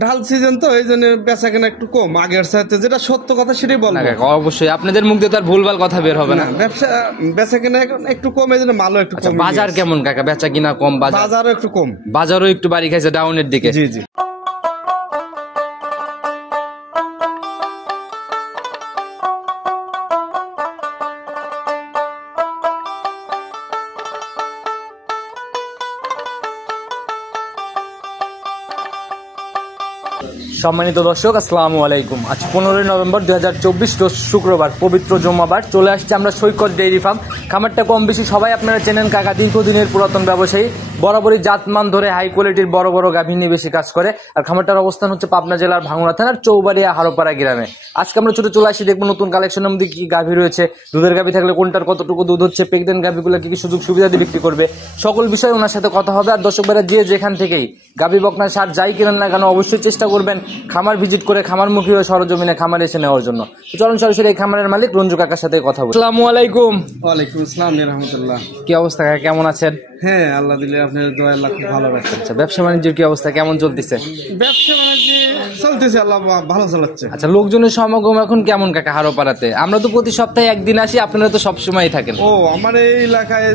ঢাল সিজন তো এই জন্য বেচা কেনা একটু কম আগের চাইতে, যেটা সত্য কথা সেটাই বলবো। অবশ্যই আপনাদের মুখ দিয়ে তার ভুলভাল কথা বের হবে না। ব্যবসা বেচা কেনা একটু কম, এই জন্য মালও একটু কম। বাজার কেমন কাকা? বেচা কিনা কম, বাজারও একটু কম, বাজারও একটু বাড়ি খাইছে ডাউনের দিকে। জি জি। সম্মানিত দর্শক, আসসালামু আলাইকুম। আজ 15 নভেম্বর 2024 রোজ শুক্রবার, পবিত্র জুম্মাবার। চলে আসছে আমরা সৈকত ডেইরি ফার্ম। খামারটা কম বেশি সবাই আপনারা চেনেন। কাকা দীর্ঘদিনের পুরাতন ব্যবসায়ী, বরাবরই জাতমান ধরে হাই কোয়ালিটির বড় বড় গাভী নিয়ে বেশি কাজ করে। আর খামারটার অবস্থান হচ্ছে পাবনা জেলার ভাঙ্গুড়া থানার চৌবাড়িয়া হারোপাড়া গ্রামে। আজকে আমরা ছোট চলে আসি, দেখবো নতুন কালেকশনের মধ্যে কি গাভী রয়েছে, দুধের গাভী থাকলে কোনটার কতটুকু দুধ হচ্ছে, প্রেগনেন্ট গাভীগুলো কি কি সুযোগ সুবিধা দিয়ে বিক্রি করবে, সকল বিষয়ে ওনার সাথে কথা হবে। আর দর্শক ভাইরা যে যেখান থেকেই গাভী বকনা সার যাই কিনেন না কেন, অবশ্যই চেষ্টা করবেন খামার ভিজিট করে খামারমুখী হয়ে সরজমিনে খামার এসে নেওয়ার জন্য। চলুন সরাসরি এই খামারের মালিক রঞ্জু কাকার সাথে কথা বলি। আসসালামু আলাইকুম। ওয়ালাইকুম আসসালাম রাহমাতুল্লাহ। কি অবস্থা কাকা, কেমন আছেন? হ্যাঁ, আল্লাহ দিলে আপনার দোয়া, আল্লাহ খুব ভালো রাখছে। আচ্ছা, ব্যবসা বাণিজ্যের কি অবস্থা, কেমন চলতেছে? ব্যবসা বাণিজ্য চলতেছে, আল্লাহ ভালো চালাচ্ছে। আচ্ছা, লোকজনের সমাগম এখন কেমন কাকা হারোপাড়াতে? আমরা তো প্রতি সপ্তাহে একদিন আসি, আপনারা তো সবসময় থাকেন। ও, আমার এই এলাকায়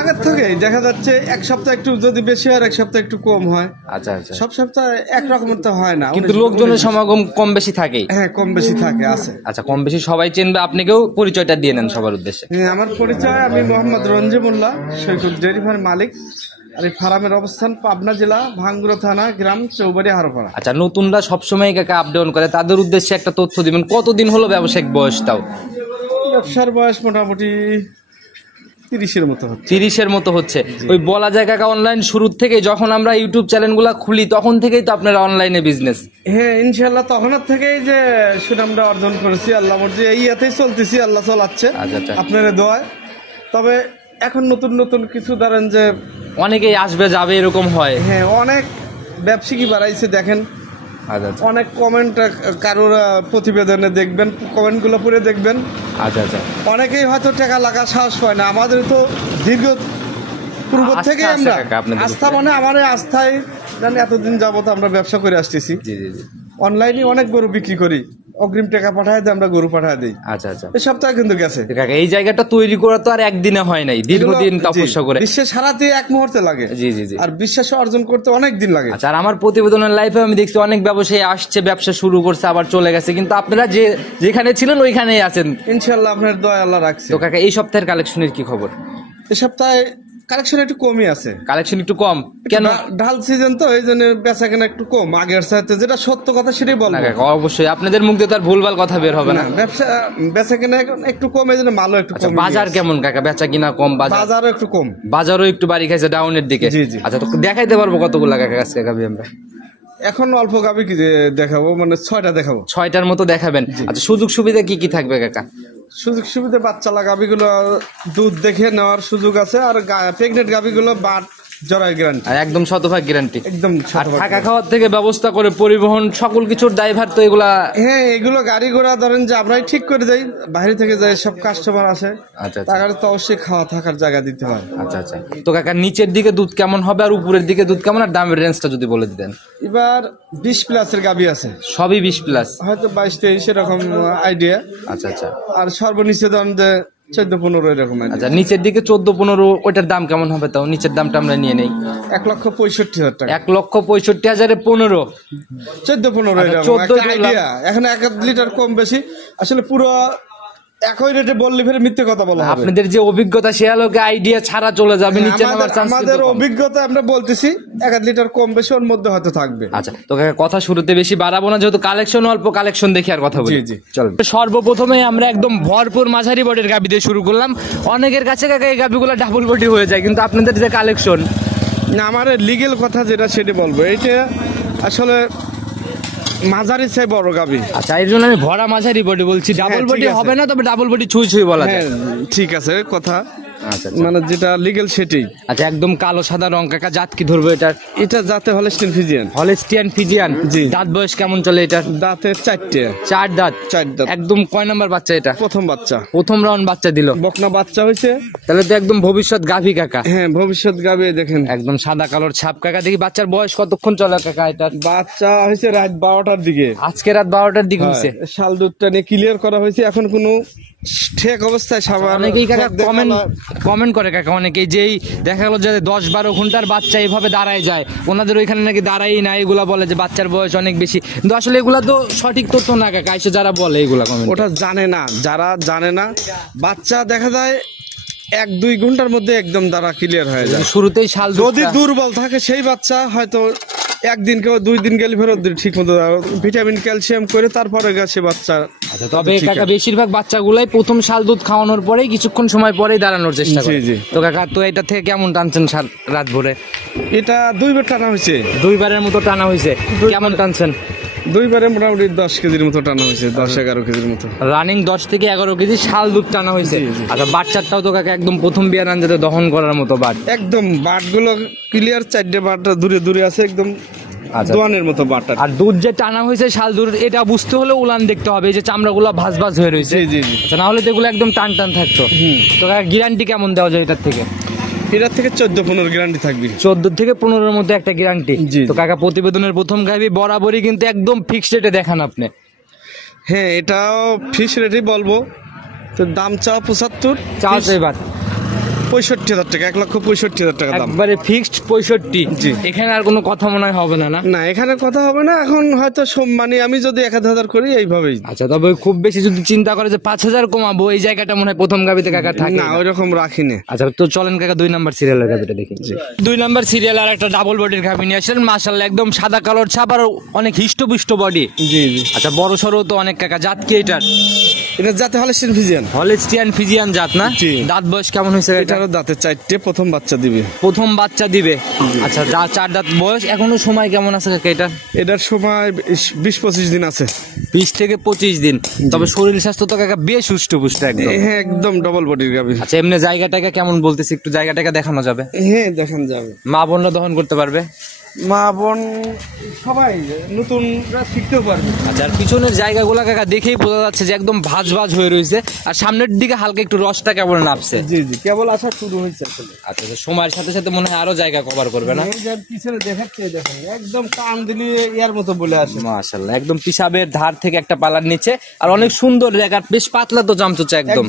আগের থেকেই দেখা যাচ্ছে এক সপ্তাহ একটু যদি বেশি হয়, এক সপ্তাহ একটু কম হয়। আচ্ছা আচ্ছা, সব সপ্তাহে একরকমের তো হয় না, কিন্তু লোকজনের সমাগম কম বেশি থাকেই। হ্যাঁ, কম বেশি থাকে, আছে। আচ্ছা, কম বেশি সবাই চেনবে, আপনাকেও পরিচয়টা দিয়ে নেন সবার উদ্দেশ্যে। হ্যাঁ, আমার পরিচয়, আমি মোহাম্মদ রঞ্জিমুল্লাহ, সৈকত ডেইরি ফার্মের মালিক। আর এই ফার্মের অবস্থান পাবনা জেলা ভাঙ্গুড়া থানা, গ্রাম চৌবাড়িয়া হারোপাড়া। আচ্ছা, নতুনরা সবসময় কাকা আপ ডাউন করে, তাদের উদ্দেশ্যে একটা তথ্য দিবেন। কতদিন হলো ব্যবসায়িক বয়স? তাও ব্যবসার বয়স মোটামুটি 30-এর মতো হচ্ছে। 30-এর মতো হচ্ছে। ওই বলা যায় কাকা, অনলাইন শুরু থেকে যখন আমরা ইউটিউব চ্যানেলগুলো খুলি তখন থেকেই তো আপনারা অনলাইনে বিজনেস? হ্যাঁ, ইনশাল্লাহ তখনের থেকেই যে সুনামটা অর্জন করেছি, আল্লাহ মর্জি এই ইয়াতেই চলতেছি, আল্লাহ চালাচ্ছে আপনার দোয়ায়। তবে এখন নতুন নতুন কিছু ধরেন যে অনেকেই আসবে যাবে এরকম হয়। হ্যাঁ, অনেক ব্যবসায়ী বাড়াইছে দেখেন। আচ্ছা, অনেক কমেন্ট কারোর প্রতিবেদনে দেখবেন, কমেন্ট গুলো পড়ে দেখবেন। আচ্ছা আচ্ছা, অনেকেই হয়তো টাকা লাগা সাহস পায় না। আমাদের তো দীর্ঘ পূর্ব থেকে আমরা আস্থা, মানে আমার আস্থায় জানি এতদিন যাবত আমরা ব্যবসা করে আসতেছি। অনলাইনে অনেক গরু বিক্রি করি, অগ্রিম টাকা পাঠায় দিয়ে আমরা গরু পাঠায় দিই। আচ্ছা আচ্ছা, এই সপ্তাহে কিন্তু গেছে। এই জায়গাটা তৈরি করা তো আর একদিনে হয় নাই, দীর্ঘদিন তপস্যা করে। বিশ্বাস হারাতে এক মুহূর্তে লাগে। জি জি জি, আর বিশ্বাস অর্জন করতে অনেক দিন লাগে। আচ্ছা, আর আমার প্রতিবেদনের লাইফে আমি দেখছি অনেক ব্যবসায়ী আসছে, ব্যবসা শুরু করছে, আবার চলে গেছে, কিন্তু আপনারা যেখানে ছিলেন ওইখানেই আছেন। ইনশাআল্লাহ আপনার দয়া আল্লাহ রাখছে। তো কাকা, এই সপ্তাহের কালেকশনের কি খবর? এই সপ্তাহে কালেকশন একটু কমই আছে। কালেকশন একটু কম কেন? ঢাল সিজন তো এই জন্য বেচা কেনা একটু কম আগের চাইতে, যেটা সত্য কথা সেটাই বলবো। অবশ্যই আপনাদের মুখ দিয়ে তার ভুলভাল কথা বের হবে না। ব্যবসা বেচা কেনা একটু কম, এই জন্য মালও একটু কম। বাজার কেমন কাকা? বেচা কিনা কম, বাজারও একটু কম, বাজারও একটু বাড়ি খাইছে ডাউনের দিকে। জি জি। আচ্ছা, তো দেখাইতে পারবো কতগুলো কাকা আজকে গাভী আমরা? এখন অল্প গাভী কি দেখাবো, মানে 6টা দেখাবো। 6টার মতো দেখাবেন। আচ্ছা, সুযোগ সুবিধা কি কি থাকবে কাকা? সুযোগ সুবিধা বাচ্চালা গাভীগুলো দুধ দেখে নেওয়ার সুযোগ আছে, আর প্রেগনেন্ট গাভীগুলো বাট জরাই গ্যারান্টি, একদম শতভাগ গ্যারান্টি, একদম। থাকা খাওয়ার থেকে ব্যবস্থা করে পরিবহন সকল কিছুর ড্রাইভার তো এগুলা? হ্যাঁ, এগুলো গাড়ি ঘোড়া ধরেন যে আমরাই ঠিক করে যাই, বাইরে থেকে যাই সব কাস্টমার আসে। আচ্ছা, তার তো অবশ্যই খাওয়া থাকার জায়গা দিতে হয়। আচ্ছা আচ্ছা, তো কাকা নিচের দিকে দুধ কেমন হবে আর উপরের দিকে দুধ কেমন, আর দামের রেঞ্জটা যদি বলে দিতেন। এবার 20+ গাভী আছে, সবই 20+, হয়তো 22-23 এরকম আইডিয়া। আচ্ছা আচ্ছা, আর সর্বনিচে ধরেন যে 14-15 এরকম। আচ্ছা, নিচের দিকে 14-15, ওইটার দাম কেমন হবে? তাও নিচের দামটা আমরা নিয়ে নেই। 1,65,000 টাকা। 1,65,000-এ 15, 14-15 এরকম আইডিয়া। এখন 1 লিটার কম বেশি আসলে পুরো একই রেটে বললে ফের মিথ্যে কথা বলা হবে। আপনাদের যে অভিজ্ঞতা সে আলোকে আইডিয়া ছাড়া চলে যাবে নিচে নামার চান্স। আমাদের অভিজ্ঞতা আমরা বলতেছি 1 লিটার কম বেশি ওর মধ্যে হয়তো থাকবে। আচ্ছা, তো কথা শুরুতে বেশি বাড়াবো না, যেহেতু কালেকশন অল্প, কালেকশন দেখে আর কথা বলি। জি জি, চল। সর্বপ্রথমে আমরা একদম ভরপুর মাঝারি বডির গাভী দিয়ে শুরু করলাম। অনেকের কাছে কাকা এই গাভীগুলো ডাবল বডি হয়ে যায়, কিন্তু আপনাদের যে কালেকশন, না আমার লিগেল কথা যেটা সেটা বলবো, এইটা আসলে মাঝারি চাই বড় গাভী। আচ্ছা, এর জন্য আমি ভরা মাঝারি বডি বলছি, ডাবল বডি হবে না, তবে ডাবল বডি ছুঁই ছুঁই বলা যায়। ঠিক আছে কথা। আচ্ছা মানে যেটা লিগেল সেটাই। আচ্ছা, একদম কালো সাদা রং কাকা, জাত কি ধরবে এটার? এটা জাতে হলস্টিয়ান ফিজিয়ান। Holstein Friesian. জি। দাঁত বয়স কেমন চলে এটার? দাঁতে 4টে। 4 দাঁত। 4 দাঁত। একদম কয় নাম্বার বাচ্চা এটা? প্রথম বাচ্চা। প্রথম রাউন্ড বাচ্চা দিল। বকনা বাচ্চা হয়েছে। তাহলে তো একদম ভবিষ্যৎ গাভী কাকা। হ্যাঁ, ভবিষ্যৎ গাবে দেখেন একদম সাদা কালোর ছাপ কাকা। দেখি বাচ্চার বয়স কতক্ষণ চলে কাকা এটার? বাচ্চা হয়েছে রাত 12টার দিকে। আজকে রাত 12টার দিকে হয়েছে। শাল দুধটা নিয়ে ক্লিয়ার করা হয়েছে, এখন কোনো ঠিক অবস্থায় সাবান। অনেকেই কাকা কমেন্ট করে কাকা, অনেকেই যেই দেখা গেল যে 10-12 ঘন্টার বাচ্চা এইভাবে দাঁড়ায় যায়, ওনাদের ওইখানে নাকি দাঁড়াই না, এগুলা বলে যে বাচ্চার বয়স অনেক বেশি, কিন্তু আসলে এগুলা তো সঠিক তথ্য না কাকা। এসে যারা বলে এগুলা কমেন্ট, ওটা জানে না, যারা জানে না বাচ্চা দেখা যায় 1-2 ঘন্টার মধ্যে একদম দাঁড়া ক্লিয়ার হয়ে যায়। শুরুতেই শাল যদি দুর্বল থাকে সেই বাচ্চা হয়তো একদিন কেউ 2 দিন গেলে ফেরত ঠিক মতো ভিটামিন ক্যালসিয়াম করে তারপরে গেছে বাচ্চা। আচ্ছা, তবে কাকা বেশিরভাগ বাচ্চাগুলাই প্রথম শাল দুধ খাওয়ানোর পরেই কিছুক্ষণ সময় পরেই দাঁড়ানোর চেষ্টা করে। জি। তো কাকা, তো এটা থেকে কেমন টানছেন রাত ভরে? এটা 2 বার টানা হয়েছে। 2 বারের মতো টানা হয়েছে। কেমন টানছেন? 2 বারে মোটামুটি 10 কেজির মতো টানা হয়েছে, 10-11 কেজির মতো রানিং। 10 থেকে 11 কেজি শাল দুধ টানা হয়েছে। আচ্ছা, বাচ্চাটাও তো কাকা একদম প্রথম বিয়ার আনজাতে দহন করার মতো বাট। একদম বাটগুলো ক্লিয়ার, 4টে বাট দূরে দূরে আছে, একদম দোয়ানের মতো বাটটা। আর দুধ যে টানা হয়েছে শাল দুধ, এটা বুঝতে হলে উলান দেখতে হবে, এই যে চামড়াগুলো ভাঁজ ভাঁজ হয়ে রয়েছে। জি। আচ্ছা, না হলে তো এগুলো একদম টান টান থাকতো। তো কাকা, গ্যারান্টি কেমন দেওয়া যায় এটার থেকে? এটার থেকে 14-15 গ্যারান্টি থাকবে। 14 থেকে 15-এর মধ্যে একটা গ্যারান্টি। জি। তো কাকা, প্রতিবেদনের প্রথম গাভী বরাবরই কিন্তু একদম ফিক্সড রেটে দেখান আপনি। হ্যাঁ, এটাও ফিক্স রেটই বলবো। তো দাম চাও 75, চাও এবার 65,000 টাকা, 1,65,000 টাকা দাম। একবারে ফিক্সড 65। জি। এখানে আর কোনো কথা মনে হয় হবে না? না, এখানে কথা হবে না এখন, হয়তো মানে আমি যদি 1,000 করি এইভাবেই। আচ্ছা, তবে খুব বেশি যদি চিন্তা করে যে 5,000 কমাবো, এই জায়গাটা মনে হয় প্রথম গাভিতে কাকা থাকে না, ওইরকম রাখি না। আচ্ছা, তো চলেন কাকা 2 নাম্বার সিরিয়ালের গাভিটা দেখি। 2 নাম্বার সিরিয়াল আর একটা ডাবল বডির গাভি নিয়ে আসেন। মাশাআল্লাহ, একদম সাদা কালোর ছাপ আর অনেক হিষ্টপুষ্ট বডি। জি। আচ্ছা, বড় সরো তো অনেক কাকা। জাত কি এটার? এটা জাতে হলস্টিয়ান ফিজিয়ান। হলিস্টিয়ান ফিজিয়ান জাত না? জি। দাঁত বয়স কেমন হয়েছে? এটারও দাঁতে 4টে, প্রথম বাচ্চা দিবে। প্রথম বাচ্চা দিবে। আচ্ছা, 4 দাঁত বয়স। এখনো সময় কেমন আছে কাকা এটা? এটার সময় 20-25 দিন আছে। 20 থেকে 25 দিন। তবে শরীর স্বাস্থ্য তো কাকা বেশ সুষ্ঠুপুষ্ট একদম। হ্যাঁ, একদম ডবল বডির গাভি। আচ্ছা, এমনি জায়গাটাকে কেমন বলতেছি, একটু জায়গাটাকে দেখানো যাবে? হ্যাঁ, দেখান যাবে। মা বোনরা দহন করতে পারবে? মা বোন সবাই নতুনরা শিখতেও পারবে। আচ্ছা, আর পিছনের জায়গাগুলো কাকা দেখেই বোঝা যাচ্ছে যে একদম ভাঁজ ভাঁজ হয়ে রয়েছে, আর সামনের দিকে হালকা একটু রসটা কেবল নামছে। জি, কেবল আসা শুরু হয়েছে আসলে। আচ্ছা, সময়ের সাথে সাথে মনে হয় আরো জায়গা কভার করবে না? এই যে পিছনে দেখাচ্ছে, দেখেন একদম কান দিলি ইয়ার মতো বলে আসে। মাশাআল্লাহ, একদম পিসাবের ধার থেকে একটা পালার নিচে, আর অনেক সুন্দর জায়গা, বেশ পাতলা তো চামচুচা একদম।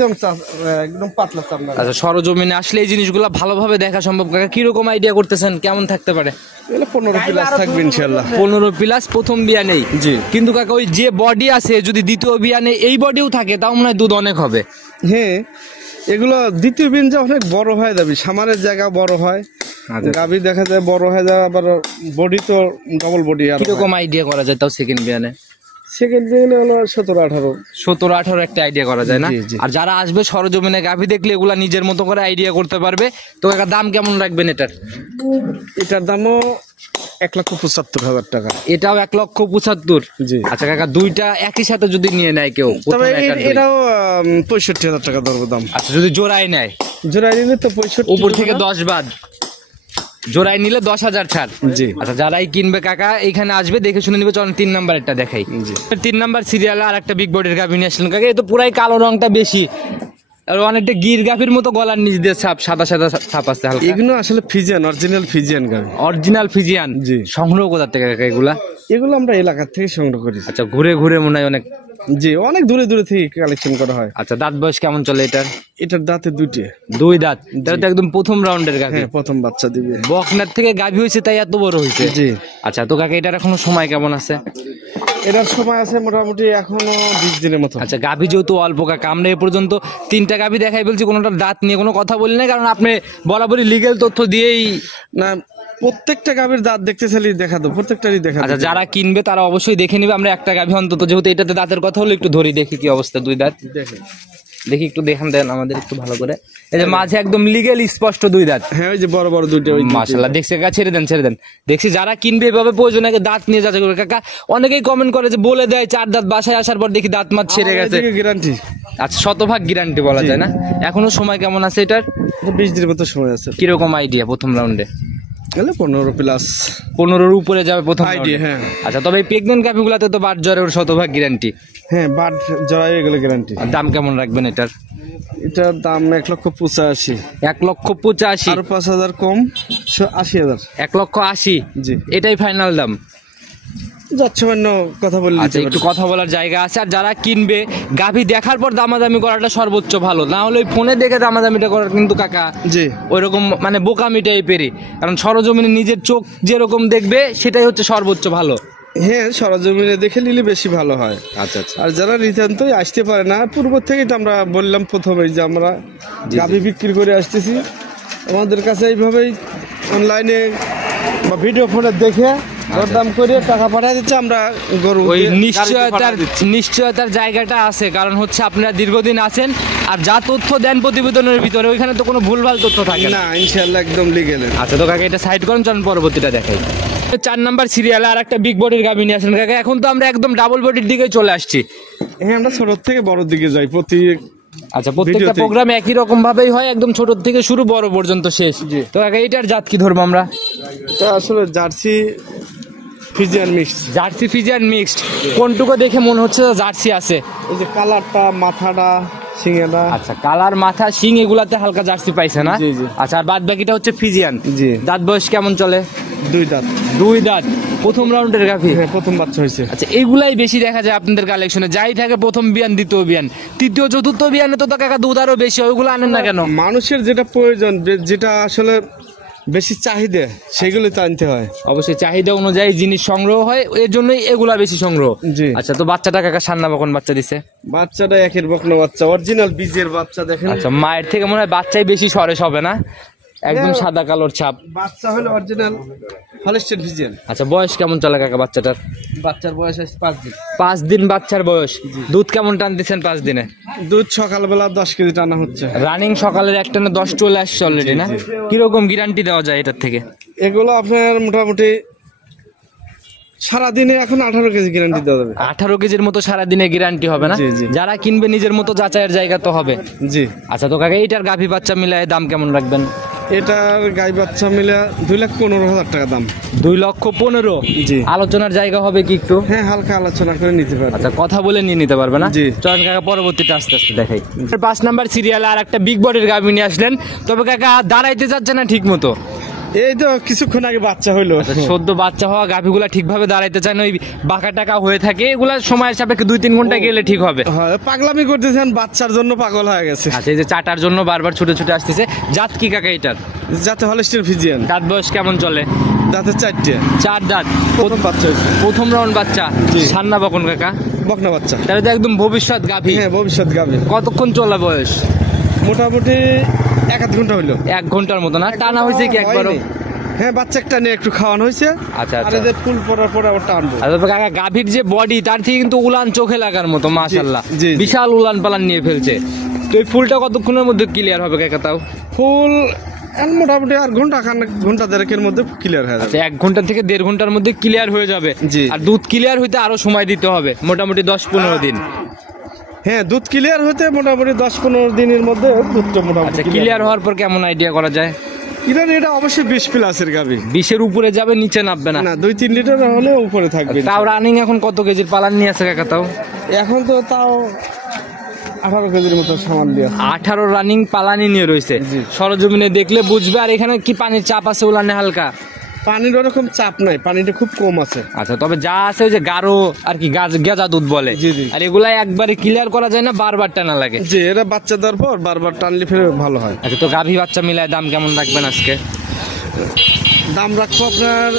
একদম পাতলা চামড়া। আচ্ছা, সরজমিনে আসলে এই জিনিসগুলো ভালোভাবে দেখা সম্ভব কাকা। কিরকম আইডিয়া করতেছেন, কেমন থাকতে পারে? 15 প্লাস থাকবে ইনশাআল্লাহ। 15 প্লাস প্রথম বিয়া নেই। জি। কিন্তু কাকা, ওই যে বডি আছে, যদি দ্বিতীয় বিয়া নেই এই বডিও থাকে, তাও মনে হয় দুধ অনেক হবে। হ্যাঁ, এগুলো দ্বিতীয় বিনজা অনেক বড় হয় যাবে, সামারের জায়গা বড় হয়, গাভী দেখা যায় বড় হয়ে যায়, আবার বডি তো ডবল বডি। আর কিরকম আইডিয়া করা যায় তাও সেকেন্ড বিয়ানে? সেকেন্ড বিয়ানে হলো 17-18। 17-18 একটা আইডিয়া করা যায় না? জি। আর যারা আসবে সরজমিনে গাভী দেখলে এগুলা নিজের মতো করে আইডিয়া করতে পারবে। তো কাকা, দাম কেমন রাখবেন এটার? এটার দামও 1,75,000 টাকা। এটাও 1,75,000। জি। আচ্ছা কাকা, দুইটা একই সাথে যদি নিয়ে নেয় কেউ, তবে এটাও 65,000 টাকা ধরবো দাম। আচ্ছা, যদি জোড়ায় নেয়? জোড়াই নিলে তো 65, উপর থেকে 10 বাদ, জোড়ায় নিলে 10,000 ছাড়। জি। আচ্ছা, যারাই কিনবে কাকা এখানে আসবে, দেখে শুনে নিবে। চলেন 3 নাম্বারটা দেখাই। 3 নাম্বার সিরিয়ালে আর একটা বিগ বডির গাভী নিয়ে আসলেন কাকা। এই তো পুরাই কালো রংটা বেশি, আর অনেকটা গির গাভীর মতো গলার নিচ দিয়ে ছাপ, সাদা সাদা ছাপ আছে হালকা। এগুলো আসলে ফিজিয়ান, অরিজিনাল ফিজিয়ান গাভী। Original Friesian. জি। সংগ্রহ কোথা থেকে কাকা এগুলা? এগুলো আমরা এলাকা থেকে সংগ্রহ করি। আচ্ছা, ঘুরে ঘুরে মনে হয় অনেক। জি, অনেক দূরে দূরে থেকে কালেকশন করা হয়। আচ্ছা, দাঁত বয়স কেমন চলে এটার? এটার দাঁতে 2টে। 2 দাঁত। তাহলে তো একদম প্রথম রাউন্ডের গাভী। হ্যাঁ, প্রথম বাচ্চা দিবে। বকনার থেকে গাভী হয়েছে তাই এত বড় হয়েছে। জি। আচ্ছা, তো কাকা এটার এখনো সময় কেমন আছে? এটার সময় আছে মোটামুটি এখনো 20 দিনের মতো। আচ্ছা, গাভী যেহেতু অল্প কাকা, আমরা এ পর্যন্ত 3টা গাভী দেখাই বলছি, কোনোটার দাঁত নিয়ে কোনো কথা বলি না, কারণ আপনি বরাবরই লিগেল তথ্য দিয়েই। না, প্রত্যেকটা গাভীর দাঁত দেখতে চাইলে দেখা দাও, প্রত্যেকটারই দেখা। আচ্ছা, যারা কিনবে তারা অবশ্যই দেখে নিবে। আমরা একটা গাভী অন্তত, যেহেতু এটাতে দাঁতের কথা হলো, একটু ধরি দেখি কি অবস্থা। 2 দাঁত। দেখেন, দেখি একটু দেখান দেন আমাদের একটু ভালো করে। এই যে মাঝে একদম লিগেল স্পষ্ট 2 দাঁত। হ্যাঁ ওই যে বড় বড় দুইটা। মাশাআল্লাহ দেখছি কাকা, ছেড়ে দেন। দেখছি যারা কিনবে এভাবে প্রয়োজন আগে দাঁত নিয়ে যাচ্ছে কাকা। অনেকেই কমেন্ট করে যে বলে দেয় 4 দাঁত, বাসায় আসার পর দেখি দাঁত মাছ ছেড়ে গেছে। গ্যারান্টি। আচ্ছা, শতভাগ গ্যারান্টি বলা যায় না? এখনো সময় কেমন আছে এটার? 20 দিনের মতো সময় আছে। কিরকম আইডিয়া প্রথম রাউন্ডে? 15 প্লাস, 15-র উপরে যাবে প্রথম আইডিয়া। রাউন্ডে। হ্যাঁ আচ্ছা, তবে এই প্রেগনেন্ট গাভীগুলাতে তো বাট জ্বরের শতভাগ গ্যারান্টি। হ্যাঁ বাট জয় এগুলো গ্যারান্টি। দাম কেমন রাখবেন এটার? এটার দাম 1,85,000। 1,85,000। আর 5,000 কম, 80,000। 1,80,000। জি, এটাই ফাইনাল দাম? যাচ্ছে অন্য কথা বললে। আচ্ছা, একটু কথা বলার জায়গা আছে। আর যারা কিনবে গাভী দেখার পর দামাদামি করাটা সর্বোচ্চ ভালো, না হলে ওই ফোনে দেখে দামাদামিটা করার কিন্তু কাকা জি ওইরকম মানে বোকামি টাইপেরই। কারণ সরজমিনে নিজের চোখ যেরকম দেখবে সেটাই হচ্ছে সর্বোচ্চ ভালো। হ্যাঁ সরজমিনে দেখে নিলে বেশি ভালো হয়। আচ্ছা আচ্ছা। আর যারা নিতান্তই আসতে পারে না, পূর্ব থেকেই তো আমরা বললাম প্রথমেই যে আমরা গাভী বিক্রি করে আসতেছি। আমাদের কাছে এইভাবেই অনলাইনে বা ভিডিও ফোনে দেখে দরদাম করে টাকা পাঠিয়ে দিচ্ছে। আমরা গরু ওই নিশ্চয়তার জায়গাটা আছে, কারণ হচ্ছে আপনারা দীর্ঘদিন আছেন আর যা তথ্য দেন প্রতিবেদনের ভিতরে ওইখানে তো কোনো ভুলভাল তথ্য থাকে না, ইনশাআল্লাহ একদম লিগেল। আচ্ছা, তো কাকা এটা সাইড করেন, চলুন পরবর্তীটা দেখাই। 4 নাম্বার সিরিয়ালে আর একটা বিগ বডির গাভী নিয়ে আসেন কাকা। এখন তো আমরা একদম ডাবল বডির দিকে চলে আসছি। হ্যাঁ আমরা ছোট থেকে বড় দিকে যাই প্রতি। আচ্ছা, প্রত্যেকটা প্রোগ্রাম একই রকম ভাবেই হয়, একদম ছোট থেকে শুরু বড় পর্যন্ত শেষ। তো কাকা এটার জাত কি ধরবো আমরা? এটা আসলে Jersey Friesian mixed. Jersey Friesian mixed. কোনটুকু দেখে মনে হচ্ছে জার্সি আছে? এই যে কালারটা, মাথাটা, সিংএটা। আচ্ছা, কালার, মাথা, শিং এগুলাতে হালকা জার্সি পাইছে না? জি জি। আচ্ছা, আর বাদ বাকিটা হচ্ছে ফিজিয়ান। জি। দাঁত বয়স কেমন চলে? 2 দাঁত। 2 দাঁত। প্রথম রাউন্ডের গাভী? হ্যাঁ প্রথম বাচ্চা হয়েছে। আচ্ছা, এগুলাই বেশি দেখা যায় আপনাদের কালেকশনে, যাই থাকে প্রথম বিয়ান, দ্বিতীয় বিয়ান, তৃতীয় চতুর্থ বিয়ানে তো কাকা দুধ আরো বেশি। ওইগুলো আনেন না কেন? মানুষের যেটা প্রয়োজন, যেটা আসলে বেশি চাহিদা, সেগুলো তো আনতে হয়। অবশ্যই চাহিদা অনুযায়ী জিনিস সংগ্রহ হয়, এর জন্যই এগুলা বেশি সংগ্রহ। জি। আচ্ছা, তো বাচ্চাটা কাকা সান্না কখন বাচ্চা দিছে? বাচ্চাটা একের বকনা বাচ্চা, অরিজিনাল বীজের বাচ্চা। দেখেন। আচ্ছা, মায়ের থেকে মনে হয় বাচ্চাই বেশি সরেস হবে না? একদম সাদা কালোর ছাপ। বাচ্চা হলো অরিজিনাল হলস্টাইন ফ্রিজিয়ান। আচ্ছা, বয়স কেমন চলে কাকা বাচ্চাটার? বাচ্চার বয়স আছে 5 দিন। 5 দিন বাচ্চার বয়স। দুধ কেমন টানতেছেন 5 দিনে? দুধ সকালবেলা 10 কেজি টানা হচ্ছে। রানিং সকালের একটানে 10 চলে আসছে অলরেডি না? কিরকম গ্যারান্টি দেওয়া যায় এটার থেকে? এগুলো আপনার মোটামুটি সারাদিনে এখন 18 কেজি গ্যারান্টি দেওয়া যাবে। 18 কেজির মতো সারাদিনে গ্যারান্টি হবে না? জি, জি। যারা কিনবে নিজের মতো যাচাইয়ের জায়গা তো হবে। জি। আচ্ছা, তো কাকা এইটার গাভী বাচ্চা মিলায় দাম কেমন রাখবেন? এটার গাই বাচ্চা মিলে 2,15,000 টাকা দাম। 2,15,000? জি। আলোচনার জায়গা হবে কি একটু? হ্যাঁ হালকা আলোচনা করে নিতে পারবে। আচ্ছা, কথা বলে নিয়ে নিতে পারবে না? জি। চলেন কাকা পরবর্তীটা আস্তে আস্তে দেখাই। 5 নাম্বার সিরিয়ালে আর একটা বিগ বডির গাভী নিয়ে আসলেন। তবে কাকা দাঁড়াইতে যাচ্ছে না ঠিক মতো? এই তো কিছুক্ষণ আগে বাচ্চা হইলো। সদ্য বাচ্চা হওয়া গাভীগুলা ঠিকভাবে দাঁড়াইতে চায় না, ওই বাঁকা টাকা হয়ে থাকে। এগুলা সময়ের সাপেক্ষে 2-3 ঘন্টা গেলে ঠিক হবে। হ্যাঁ পাগলামি করতেছেন, বাচ্চার জন্য পাগল হয়ে গেছে। আচ্ছা, এই যে চাটার জন্য বারবার ছুটে ছুটে আসতেছে। জাত কি কাকা এটার? যাতে হলস্টাইন ফ্রিজিয়ান। দাঁত বয়স কেমন চলে? দাঁতে 4টে। 4 দাঁত। প্রথম বাচ্চা হয়েছে। প্রথম রাউন্ড বাচ্চা। জি। সান্না বকন কাকা? বকনা বাচ্চা। তাহলে তো একদম ভবিষ্যৎ গাভী। হ্যাঁ ভবিষ্যৎ গাভী। কতক্ষণ চলা বয়স? মোটামুটি 1 ঘন্টা হইলো। 1 ঘন্টার মতো না? টানা হয়েছে কি একবারও? হ্যাঁ বাচ্চা একটা নিয়ে একটু খাওয়ানো হয়েছে। আচ্ছা আর আচ্ছা। এদের ফুল পড়ার পরে আবার টানবো। আচ্ছা, তো কাকা গাভীর যে বডি তার থেকে কিন্তু উলান চোখে লাগার মতো, মাশাআল্লাহ। জি, জি। বিশাল উলান পালান নিয়ে ফেলছে। তো এই ফুলটা কতক্ষণের মধ্যে ক্লিয়ার হবে কাকা তাও? ফুল মোটামুটি আর ঘন্টা দেড়েকের মধ্যে ক্লিয়ার হয়ে যাবে। 1 ঘন্টা থেকে 1.5 ঘন্টার মধ্যে ক্লিয়ার হয়ে যাবে। জি। আর দুধ ক্লিয়ার হইতে আরো সময় দিতে হবে, মোটামুটি 10-15 দিন। হ্যাঁ দুধ ক্লিয়ার হতে মোটামুটি 10-15 দিনের মধ্যে দুধটা মোটামুটি আচ্ছা, ক্লিয়ার হওয়ার পর কেমন আইডিয়া করা যায়? ক্লিয়ার এটা অবশ্যই 20 প্লাসের গাভী। 20-এর উপরে যাবে, নিচে নামবে না? না 2-3 লিটার হলে উপরে থাকবে। তাও রানিং এখন কত কেজির পালান নিয়ে আছে কাকা তাও? এখন তো তাও 18 কেজির মতো সামান দিয়ে 18 রানিং পালানি নিয়ে রয়েছে। জি। সরজমিনে দেখলে বুঝবে। আর এখানে কি পানির চাপ আছে উলানে হালকা? পানির ওরকম চাপ নাই, পানিটা খুব কম আছে। আচ্ছা, তবে যা আছে ওই যে গাঢ় আর কি গেজা দুধ বলে। জি, জি। আর এগুলা একবারে ক্লিয়ার করা যায় না, বারবার টানা লাগে। যে এরা বাচ্চা দেওয়ার পর বারবার টানলে ফের ভালো হয়। আচ্ছা, তো গাভী বাচ্চা মিলায় দাম কেমন রাখবেন আজকে? দাম রাখবো আপনার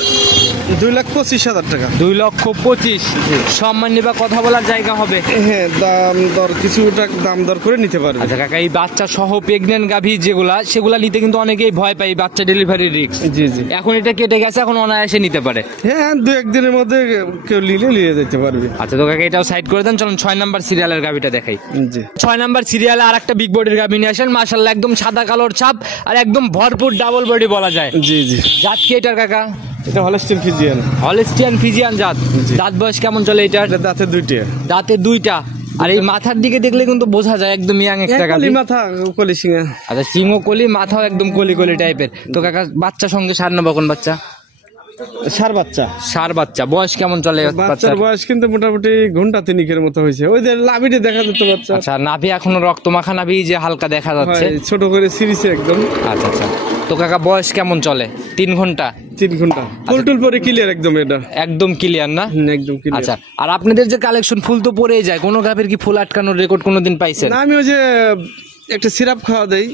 2,25,000 টাকা। 2,25,000। সম্মান নিবা, কথা বলার জায়গা হবে। হ্যাঁ, দাম দর কিছুটা দাম দর করে নিতে পারবে। আচ্ছা কাকা, এই বাচ্চা সহ প্রেগনেন্ট গাভী সেগুলা নিতে কিন্তু অনেকেই ভয় পায়, বাচ্চা ডেলিভারি রিস্ক। জি জি। এখন এটা কেটে গেছে, এখন অনায়াসে নিতে পারে। হ্যাঁ, 2-1 দিনের মধ্যে কেউ নিয়ে যেতে পারবে। আচ্ছা তো কাকা, এটাও সাইড করে দেন। চলুন 6 নাম্বার সিরিয়ালের গাভীটা দেখাই। জি। 6 নাম্বার সিরিয়ালে আর একটা বিগ বডির গাভী নিয়ে আসেন। মাশাআল্লাহ, একদম সাদা কালোর ছাপ আর একদম ভরপুর ডাবল বডি বলা যায়। জি জি। জাত কি এটার কাকা? এটা হলস্টিয়ান ফ্রিজিয়ান। হলস্টিয়ান ফ্রিজিয়ান জাত। দাঁত বয়স কেমন চলে এটার? দাঁতে 2টা। দাঁতে 2টা। আর এই মাথার দিকে দেখলে কিন্তু বোঝা যায় একদম ইয়াং একটা গাভী। মাথা কলি সিংহ। আচ্ছা, সিংহ কলি, মাথাও একদম কলি কলি টাইপের। তো কাকা, বাচ্চা সঙ্গে সার না বকন বাচ্চা? সার বাচ্চা। সার বাচ্চা। বয়স কেমন চলে বাচ্চার? বয়স কিন্তু মোটামুটি ঘন্টা 3 মতো হয়েছে। ওই যে লাভিটা দেখা যাচ্ছে বাচ্চা। আচ্ছা, নাভি এখনো রক্ত মাখা নাভি যে হালকা দেখা যাচ্ছে, ছোট করে সিরিছে একদম। আচ্ছা আচ্ছা। তো কাকা, বয়স কেমন চলে? 3 ঘন্টা। 3 ঘন্টা। ফুল পরে ক্লিয়ার একদম, এটা একদম ক্লিয়ার না? একদম ক্লিয়ার। আচ্ছা, আর আপনাদের যে কালেকশন, ফুল তো পরেই যায়, কোনো গাভীর কি ফুল আটকানোর রেকর্ড কোনোদিন পাইছেন? না, আমি ওই যে একটা সিরাপ খাওয়া দেই,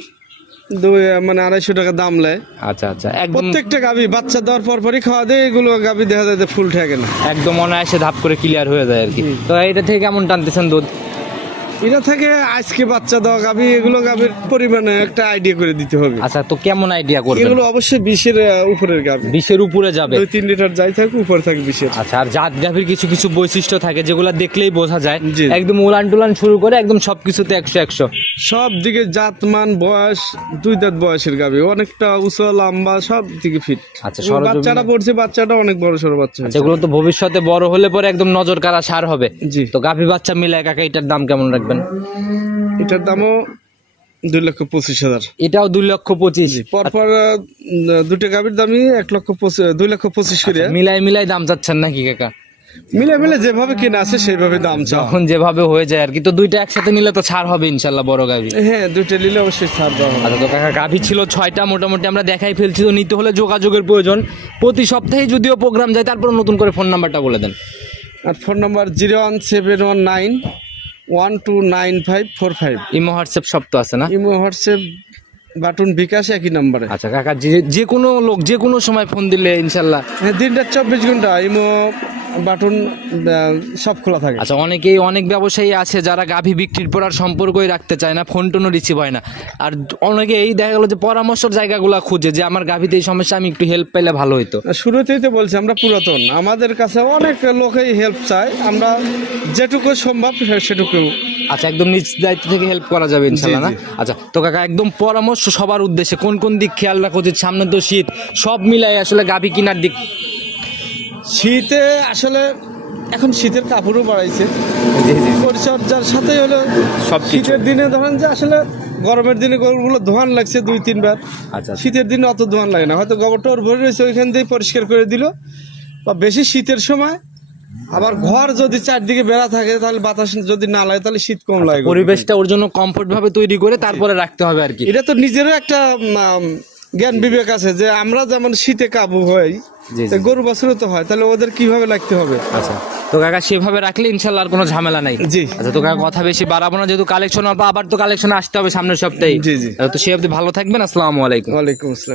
250 টাকা দাম নেয়। আচ্ছা আচ্ছা। একদম প্রত্যেকটা গাভী বাচ্চা দেওয়ার পরই খাওয়া দেয়, এগুলো গাভী দেখা যায় যে ফুল ঠেকে না, একদম অনায়াসে ধাপ করে ক্লিয়ার হয়ে যায় আর কি। তো এটা থেকে কেমন টানতেছেন দুধ? এটা থেকে আজকে বাচ্চা দেওয়া গাভী, এগুলো গাভীর পরিমাণে একটা আইডিয়া করে দিতে হবে। আচ্ছা, তো কেমন আইডিয়া করবেন? এগুলো অবশ্যই 20-এর উপরের গাভী। 20-এর উপরে যাবে? 2-3 লিটার যাই থাকুক, উপরে থাকে 20-এর। আচ্ছা, আর জাত গাভীর কিছু কিছু বৈশিষ্ট্য থাকে যেগুলো দেখলেই বোঝা যায়, জি। একদম উলান টুলান শুরু করে একদম সবকিছুতে 100-100 সব দিকে জাতমান, বয়স, 2 দাঁত বয়সের গাভী, অনেকটা উঁচু লম্বা, সব দিকে ফিট। আচ্ছা, বাচ্চাটা পড়ছে, বাচ্চাটা অনেক বড় সড়ো বাচ্চা। যেগুলো তো ভবিষ্যতে বড় হলে পরে একদম নজর কাড়া সার হবে। জি। তো গাভী বাচ্চা মিলায় কাকা, এটার দাম কেমন রাখবেন? এটার দামও 2,25,000। এটাও 2,25,000। পরপর দুটো গাভীর দামই 2,25,000 করে। মিলাই দাম চাচ্ছেন নাকি কাকা? মিলে যেভাবে কেনা আছে সেইভাবে দাম চাও। এখন যেভাবে হয়ে যায় আর কি। তো দুইটা একসাথে নিলে তো ছাড় হবে ইনশাল্লাহ, বড় গাভী। হ্যাঁ, দুটো নিলে অবশ্যই ছাড় দেওয়া হবে। আচ্ছা, তো কাকা, গাভী ছিল 6টা, মোটামুটি আমরা দেখাই ফেলছি। তো নিতে হলে যোগাযোগের প্রয়োজন। প্রতি সপ্তাহে যদিও প্রোগ্রাম যায়, তারপর নতুন করে ফোন নাম্বারটা বলে দেন। আর ফোন নাম্বার 01719129545। ইমো হোয়াটসঅ্যাপ সব তো আছে না? ইমো হোয়াটসঅ্যাপ বাটন বিকাশ একই নাম্বারে। আচ্ছা কাকা, যে কোনো লোক যে কোনো সময় ফোন দিলে ইনশাল্লাহ? হ্যাঁ, দিনটা 24 ঘন্টা ইমো বাটন সব খোলা থাকে। আচ্ছা, অনেক ব্যবসায়ী আছে যারা গাভী বিক্রির পর আর সম্পর্কই রাখতে চায় না, ফোন টোনও রিসিভ হয় না। আর অনেকেই দেখা গেল যে পরামর্শের জায়গাগুলো খুঁজে, যে আমার গাভীতে এই সমস্যা, আমি একটু হেল্প পেলে ভালো হইতো। শুরুতেই তো বলছি, আমরা পুরাতন, আমাদের কাছে অনেক লোকই হেল্প চায়, আমরা যেটুকু সম্ভব সেটুকু। আচ্ছা, একদম নিজ দায়িত্ব থেকে হেল্প করা যাবে ইনশাল্লাহ না? আচ্ছা তো কাকা, একদম পরামর্শ সবার উদ্দেশ্যে, কোন কোন দিক খেয়াল রাখা উচিত? সামনে তো শীত, সব মিলাই আসলে গাভী কেনার দিক। শীতে আসলে এখন শীতের কাপড়ও বাড়াইছে, পরিচর্যার সাথে হলো সব। শীতের দিনে ধরেন যে আসলে গরমের দিনে গরুগুলো ধোয়ান লাগছে 2-3 বার। আচ্ছা, শীতের দিনে অত ধোয়ান লাগে না, হয়তো গোবরটা ওর ভরে রয়েছে, ওইখান দিয়ে পরিষ্কার করে দিল। বা বেশি শীতের সময় আবার ঘর যদি চারদিকে বেড়া থাকে, তাহলে বাতাস যদি না লাগে, তাহলে শীত কম লাগে। পরিবেশটা ওর জন্য কমফোর্ট ভাবে তৈরি করে তারপরে রাখতে হবে আর কি। এটা তো নিজেরও একটা জ্ঞান বিবেক আছে, যে আমরা যেমন শীতে কাবু হই, গরু বাছুরও তো হয়, তাহলে ওদের কিভাবে রাখতে হবে। আচ্ছা তো কাকা, সেভাবে রাখলে ইনশাল্লাহ আর কোনো ঝামেলা নাই। জি। আচ্ছা তো কাকা, কথা বেশি বাড়াবো না, যেহেতু কালেকশন হবে, আবার তো কালেকশন আসতে হবে সামনের সপ্তাহে। জি জি। তো সে অবধি ভালো থাকবেন। আসসালামু আলাইকুম। ওয়ালাইকুম আসসালাম।